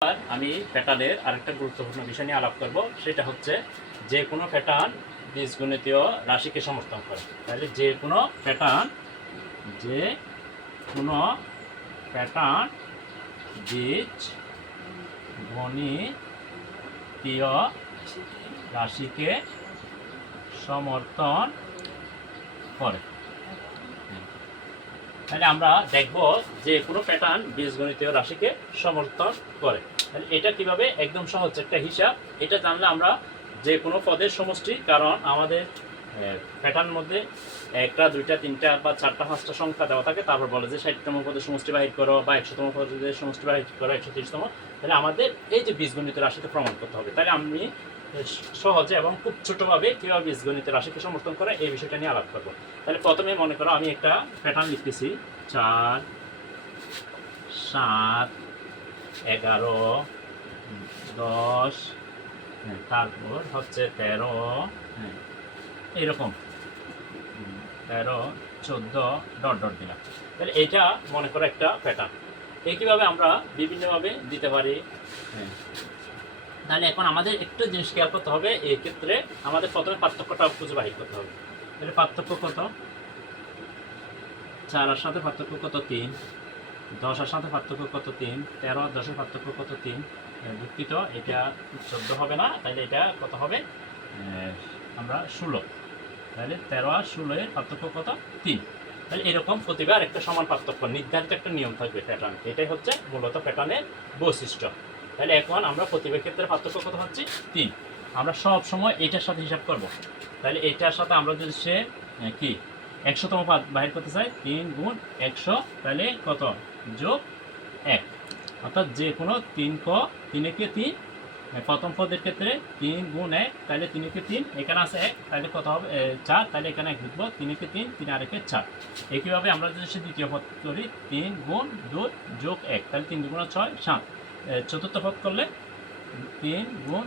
আর আমি প্যাটার্নের আরেকটা গুরুত্বপূর্ণ বিষয় নিয়ে আলাপ করব, সেটা হচ্ছে যে কোনো প্যাটার্ন বীজগণিতীয় রাশিকে সমর্থন করে। তাহলে যে কোনো প্যাটার্ন বীজ গণিতীয় রাশিকে সমর্থন করে। তাহলে আমরা দেখব যে কোনো প্যাটার্ন বীজগণিতীয় রাশিকে সমর্থন করে। তাহলে এটা কিভাবে, একদম সহজ একটা হিসাব। এটা জানলে আমরা যে কোনো পদের সমষ্টি, কারণ আমাদের প্যাটার্ন মধ্যে একটা, দুইটা, তিনটা বা চারটা, পাঁচটা সংখ্যা দেওয়া থাকে, তারপর বলে যে 60তম পদের সমষ্টি বাহির করো বা 100তম পদের সমষ্টি বাহির করো, 130তম। তাহলে আমাদের এই যে বীজগণিতের রাশিকে প্রমাণ করতে হবে। তাহলে আমি সহজে এবং খুব ছোটোভাবে কীভাবে বীজগণিতের রাশিকে সমর্থন করে এই বিষয়টা নিয়ে আলাপ করবো। তাহলে প্রথমে মনে করো আমি একটা প্যাটার্ন লিখতেছি 4, 7, 11, 10, তারপর হচ্ছে 13, এইরকম 13, 14 ডট ডট দিলাম। তাহলে এটা মনে করো একটা প্যাটার্ন। একইভাবে আমরা বিভিন্নভাবে দিতে পারি। তাহলে এখন আমাদের একটু জিনিস খেয়াল করতে হবে, এই ক্ষেত্রে আমাদের প্রথমে পার্থক্যটা খুঁজে বাহির করতে হবে। তাহলে পার্থক্য কত? 4 এর সাথে পার্থক্য কত? 3। 10 এর সাথে পার্থক্য কত? 3। 13 আর 10 এর পার্থক্য কত? 3। দুঃখিত, এটা 14 হবে না, তাহলে এটা কত হবে? আমরা 16। তাহলে 13 আর 16 এর পার্থক্য কত? 3। তাহলে এরকম প্রতিবার একটা সমান পার্থক্য, নির্ধারিত একটা নিয়ম থাকবে প্যাটার্ন। এটাই হচ্ছে মূলত প্যাটার্নের বৈশিষ্ট্য। তাহলে এখন আমরা প্রতিবার ক্ষেত্রে পার্থক্য কত হচ্ছে? 3। আমরা সব সময় এটার সাথে হিসাব করব। তাহলে এটার সাথে আমরা যদি সে কি 100তম পদ বাহির করতে চাই, 3 গুণ 100, তাহলে কত? যোগ 1। অর্থাৎ যে কোনো 3 কে 3, প্রথম পদের ক্ষেত্রে 3 গুণ 1, তাহলে 3 কে 3, এখানে আছে 1, তাহলে কত হবে? 4, তাহলে এখানে 1 লিখবো। 3 কে 3, 3 আর 1 4। একইভাবে আমরা যদি সে দ্বিতীয় পদ করি, 3 গুণ 2 যোগ 1, তাহলে 3 দুগুণ 6, 7। চতুর্থ পদ করলে 3 গুণ,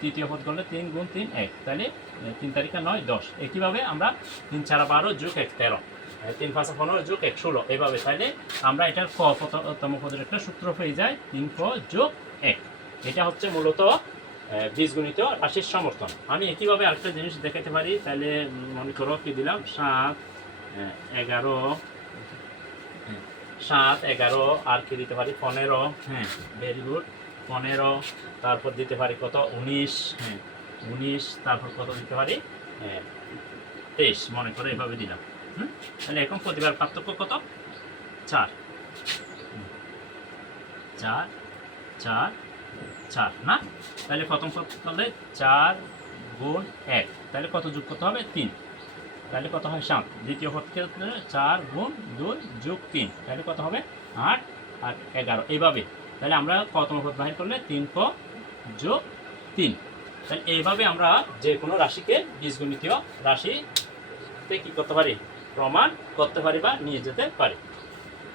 তৃতীয় পদ করলে 3 গুণ 3 1, তাহলে 3 তারিখে 9, 10। একইভাবে আমরা 3 4 12 যোগ 1 13, 3 5 15 যোগ 1 16, এইভাবে। তাহলে আমরা এটার তম পদের একটা সূত্র হয়ে যায় 3 ক যোগ 1। এটা হচ্ছে মূলত বীজগণিত রাশির সমর্থন। আমি একইভাবে আরেকটা জিনিস দেখাতে পারি। তাহলে মনে করো কি দিলাম, 7, 11, আর কি দিতে পারি? 15। Very good, 15। তারপর দিতে পারি কত? 19। 19, তারপর কত দিতে পারি? 23, মনে করে এভাবে দিলাম। তাহলে এখন প্রতিবার পার্থক্য কত? 4 4 4 4 না? তাহলে প্রথম পদ করলে 4 গুণ 1, তাহলে কত যোগ করতে হবে? 3, তাহলে কত হয়? 7। দ্বিতীয় পদ ক্ষেত্রে 4 গুণ 2 যোগ 3, তাহলে কত হবে? 8 আর 11, এইভাবে। তাহলে আমরা কতম পদ বাহির করলে 3 ক যোগ 3। তাহলে এইভাবে আমরা যে কোনো রাশিকে বীজগণিতীয় রাশিতে কী করতে পারি? প্রমাণ করতে পারি বা নিয়ে যেতে পারি।